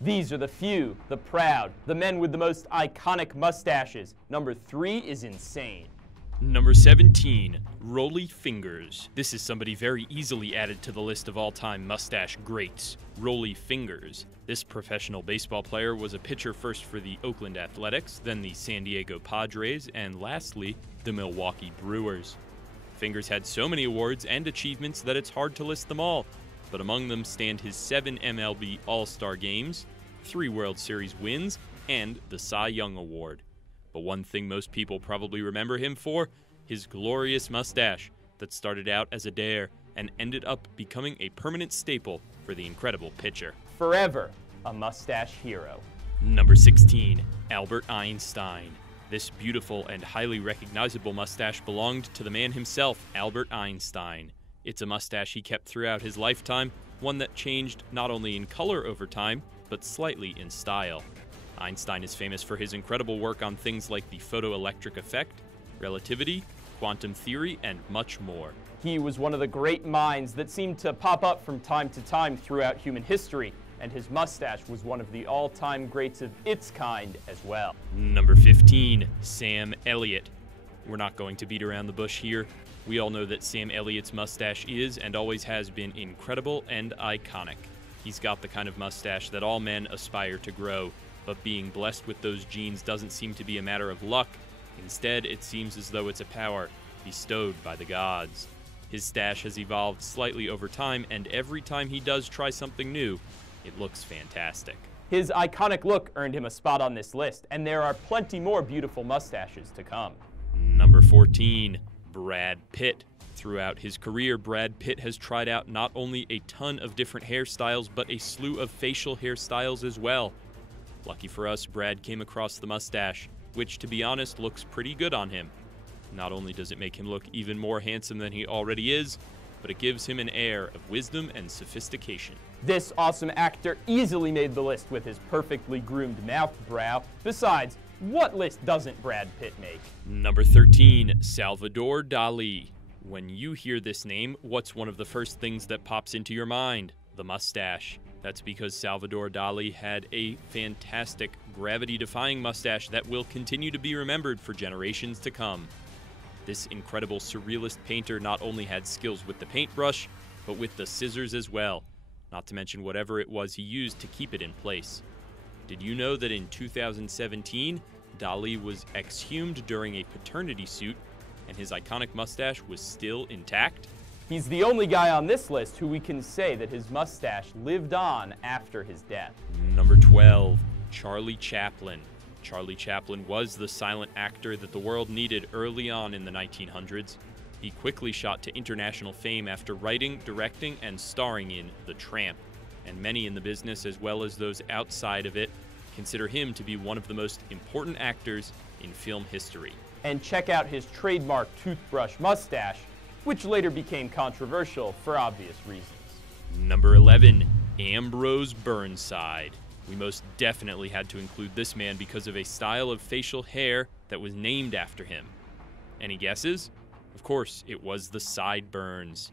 These are the few, the proud, the men with the most iconic mustaches. Number 3 is insane. Number 17, Rollie Fingers. This is somebody very easily added to the list of all-time mustache greats, Rollie Fingers. This professional baseball player was a pitcher first for the Oakland Athletics, then the San Diego Padres, and lastly, the Milwaukee Brewers. Fingers had so many awards and achievements that it's hard to list them all, but among them stand his 7 MLB All-Star games, 3 World Series wins, and the Cy Young Award. But one thing most people probably remember him for, his glorious mustache that started out as a dare and ended up becoming a permanent staple for the incredible pitcher. Forever a mustache hero. Number 16, Albert Einstein. This beautiful and highly recognizable mustache belonged to the man himself, Albert Einstein. It's a mustache he kept throughout his lifetime, one that changed not only in color over time, but slightly in style. Einstein is famous for his incredible work on things like the photoelectric effect, relativity, quantum theory, and much more. He was one of the great minds that seemed to pop up from time to time throughout human history, and his mustache was one of the all-time greats of its kind as well. Number 15, Sam Elliott. We're not going to beat around the bush here. We all know that Sam Elliott's mustache is and always has been incredible and iconic. He's got the kind of mustache that all men aspire to grow, but being blessed with those genes doesn't seem to be a matter of luck. Instead, it seems as though it's a power bestowed by the gods. His stash has evolved slightly over time, and every time he does try something new, it looks fantastic. His iconic look earned him a spot on this list, and there are plenty more beautiful mustaches to come. Number 14, Brad Pitt. Throughout his career, Brad Pitt has tried out not only a ton of different hairstyles, but a slew of facial hairstyles as well. Lucky for us, Brad came across the mustache, which, to be honest, looks pretty good on him. Not only does it make him look even more handsome than he already is, but it gives him an air of wisdom and sophistication. This awesome actor easily made the list with his perfectly groomed mouth brow. Besides, what list doesn't Brad Pitt make? Number 13, Salvador Dali. When you hear this name, what's one of the first things that pops into your mind? The mustache. That's because Salvador Dali had a fantastic, gravity-defying mustache that will continue to be remembered for generations to come. This incredible surrealist painter not only had skills with the paintbrush, but with the scissors as well, not to mention whatever it was he used to keep it in place. Did you know that in 2017, Dali was exhumed during a paternity suit, and his iconic mustache was still intact? He's the only guy on this list who we can say that his mustache lived on after his death. Number 12, Charlie Chaplin. Charlie Chaplin was the silent actor that the world needed early on in the 1900s. He quickly shot to international fame after writing, directing, and starring in The Tramp, and many in the business as well as those outside of it consider him to be one of the most important actors in film history. And check out his trademark toothbrush mustache, which later became controversial for obvious reasons. Number 11, Ambrose Burnside. We most definitely had to include this man because of a style of facial hair that was named after him. Any guesses? Of course, it was the sideburns.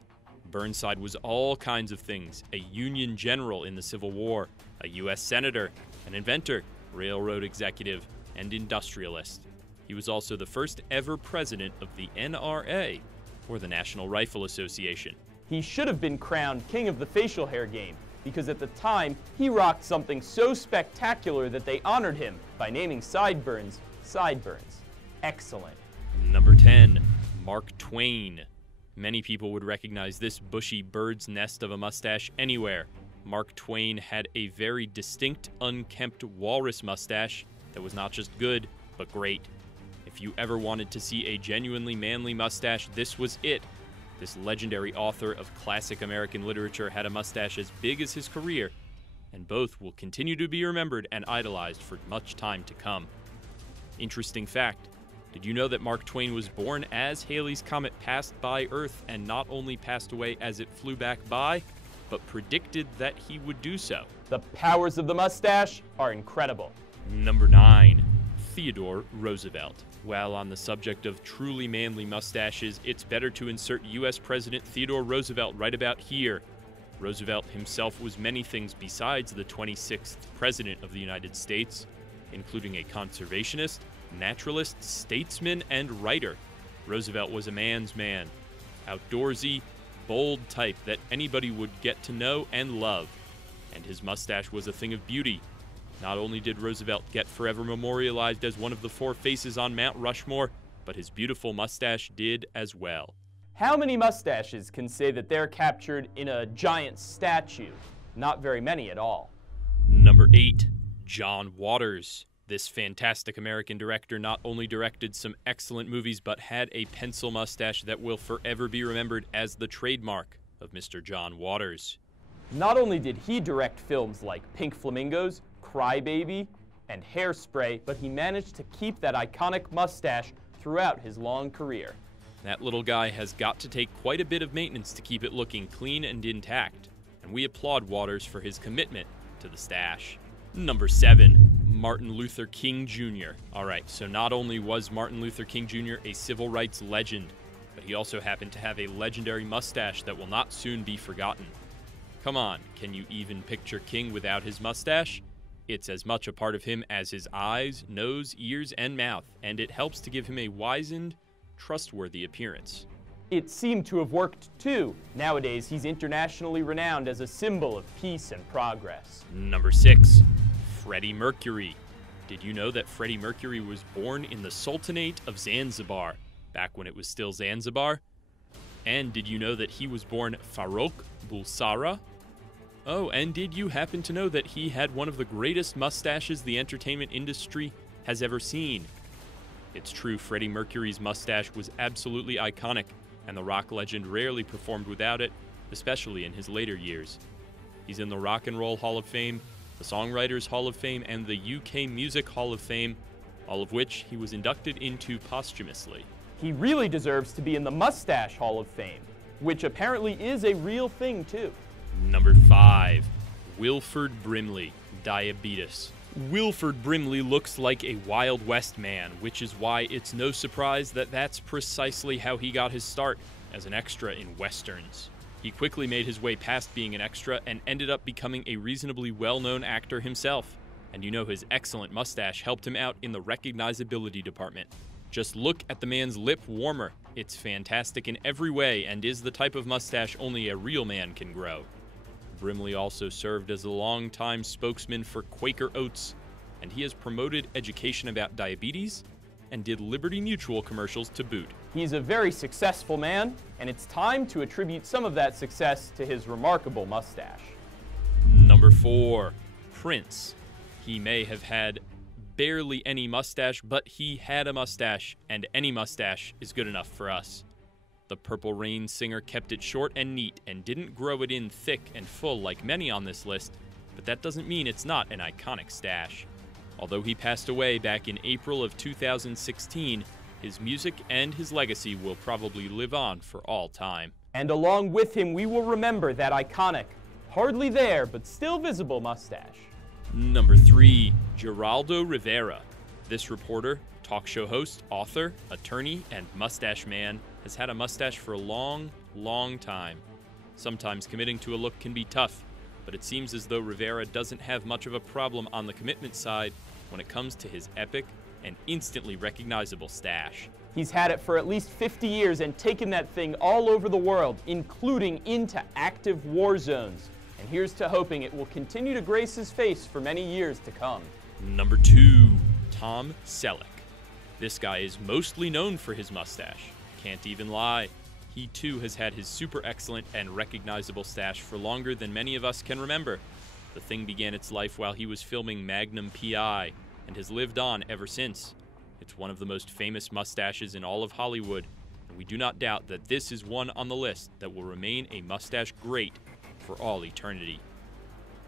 Burnside was all kinds of things: a Union general in the Civil War, a U.S. senator, an inventor, railroad executive, and industrialist. He was also the first ever president of the NRA, or the National Rifle Association. He should have been crowned king of the facial hair game, because at the time, he rocked something so spectacular that they honored him by naming sideburns sideburns. Excellent. Number 10, Mark Twain. Many people would recognize this bushy bird's nest of a mustache anywhere. Mark Twain had a very distinct, unkempt walrus mustache that was not just good, but great. If you ever wanted to see a genuinely manly mustache, this was it. This legendary author of classic American literature had a mustache as big as his career, and both will continue to be remembered and idolized for much time to come. Interesting fact, did you know that Mark Twain was born as Halley's Comet passed by Earth and not only passed away as it flew back by, but predicted that he would do so? The powers of the mustache are incredible. Number 9, Theodore Roosevelt. While on the subject of truly manly mustaches, it's better to insert U.S. President Theodore Roosevelt right about here. Roosevelt himself was many things besides the 26th President of the United States, including a conservationist, naturalist, statesman, and writer. Roosevelt was a man's man, outdoorsy, bold type that anybody would get to know and love. And his mustache was a thing of beauty. Not only did Roosevelt get forever memorialized as one of the four faces on Mount Rushmore, but his beautiful mustache did as well. How many mustaches can say that they're captured in a giant statue? Not very many at all. Number 8, John Waters. This fantastic American director not only directed some excellent movies, but had a pencil mustache that will forever be remembered as the trademark of Mr. John Waters. Not only did he direct films like Pink Flamingos, Cry Baby, and Hairspray, but he managed to keep that iconic mustache throughout his long career. That little guy has got to take quite a bit of maintenance to keep it looking clean and intact, and we applaud Waters for his commitment to the stash. Number 7, Martin Luther King Jr. Alright, so not only was Martin Luther King Jr. a civil rights legend, but he also happened to have a legendary mustache that will not soon be forgotten. Come on, can you even picture King without his mustache? It's as much a part of him as his eyes, nose, ears, and mouth, and it helps to give him a wizened, trustworthy appearance. It seemed to have worked too. Nowadays, he's internationally renowned as a symbol of peace and progress. Number 6, Freddie Mercury. Did you know that Freddie Mercury was born in the Sultanate of Zanzibar, back when it was still Zanzibar? And did you know that he was born Farrokh Bulsara? Oh, and did you happen to know that he had one of the greatest mustaches the entertainment industry has ever seen? It's true, Freddie Mercury's mustache was absolutely iconic, and the rock legend rarely performed without it, especially in his later years. He's in the Rock and Roll Hall of Fame, the Songwriters Hall of Fame, and the UK Music Hall of Fame, all of which he was inducted into posthumously. He really deserves to be in the Mustache Hall of Fame, which apparently is a real thing too. Number 5, Wilford Brimley, diabetes. Wilford Brimley looks like a Wild West man, which is why it's no surprise that that's precisely how he got his start, as an extra in westerns. He quickly made his way past being an extra and ended up becoming a reasonably well-known actor himself. And you know his excellent mustache helped him out in the recognizability department. Just look at the man's lip warmer. It's fantastic in every way and is the type of mustache only a real man can grow. Brimley also served as a long-time spokesman for Quaker Oats, and he has promoted education about diabetes and did Liberty Mutual commercials to boot. He's a very successful man, and it's time to attribute some of that success to his remarkable mustache. Number 4, Prince. He may have had barely any mustache, but he had a mustache, and any mustache is good enough for us. The Purple Rain singer kept it short and neat and didn't grow it in thick and full like many on this list, but that doesn't mean it's not an iconic stash. Although he passed away back in April of 2016, his music and his legacy will probably live on for all time. And along with him, we will remember that iconic, hardly there, but still visible mustache. Number 3, Geraldo Rivera. This reporter, talk show host, author, attorney, and mustache man has had a mustache for a long, long time. Sometimes committing to a look can be tough, but it seems as though Rivera doesn't have much of a problem on the commitment side when it comes to his epic and instantly recognizable stash. He's had it for at least 50 years and taken that thing all over the world, including into active war zones. And here's to hoping it will continue to grace his face for many years to come. Number 2, Tom Selleck. This guy is mostly known for his mustache. Can't even lie. He too has had his super excellent and recognizable stash for longer than many of us can remember. The thing began its life while he was filming Magnum P.I. and has lived on ever since. It's one of the most famous mustaches in all of Hollywood, and we do not doubt that this is one on the list that will remain a mustache great for all eternity.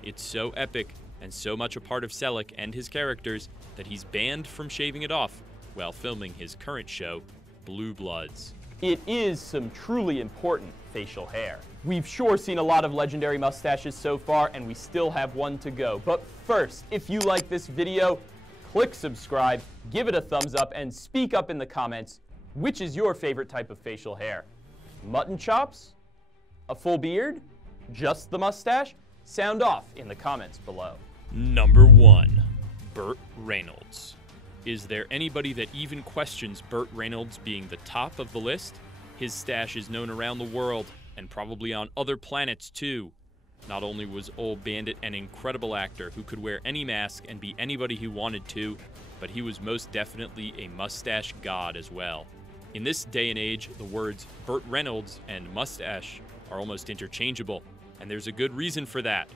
It's so epic and so much a part of Selleck and his characters that he's banned from shaving it off while filming his current show, Blue Bloods. It is some truly important facial hair. We've sure seen a lot of legendary mustaches so far, and we still have one to go. But first, if you like this video, click subscribe, give it a thumbs up, and speak up in the comments. Which is your favorite type of facial hair? Mutton chops? A full beard? Just the mustache? Sound off in the comments below. Number 1. Burt Reynolds. Is there anybody that even questions Burt Reynolds being the top of the list? His stash is known around the world, and probably on other planets too. Not only was Old Bandit an incredible actor who could wear any mask and be anybody he wanted to, but he was most definitely a mustache god as well. In this day and age, the words Burt Reynolds and mustache are almost interchangeable, and there's a good reason for that.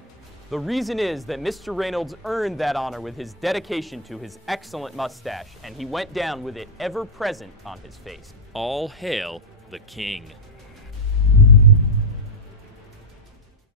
The reason is that Mr. Reynolds earned that honor with his dedication to his excellent mustache, and he went down with it ever present on his face. All hail the king.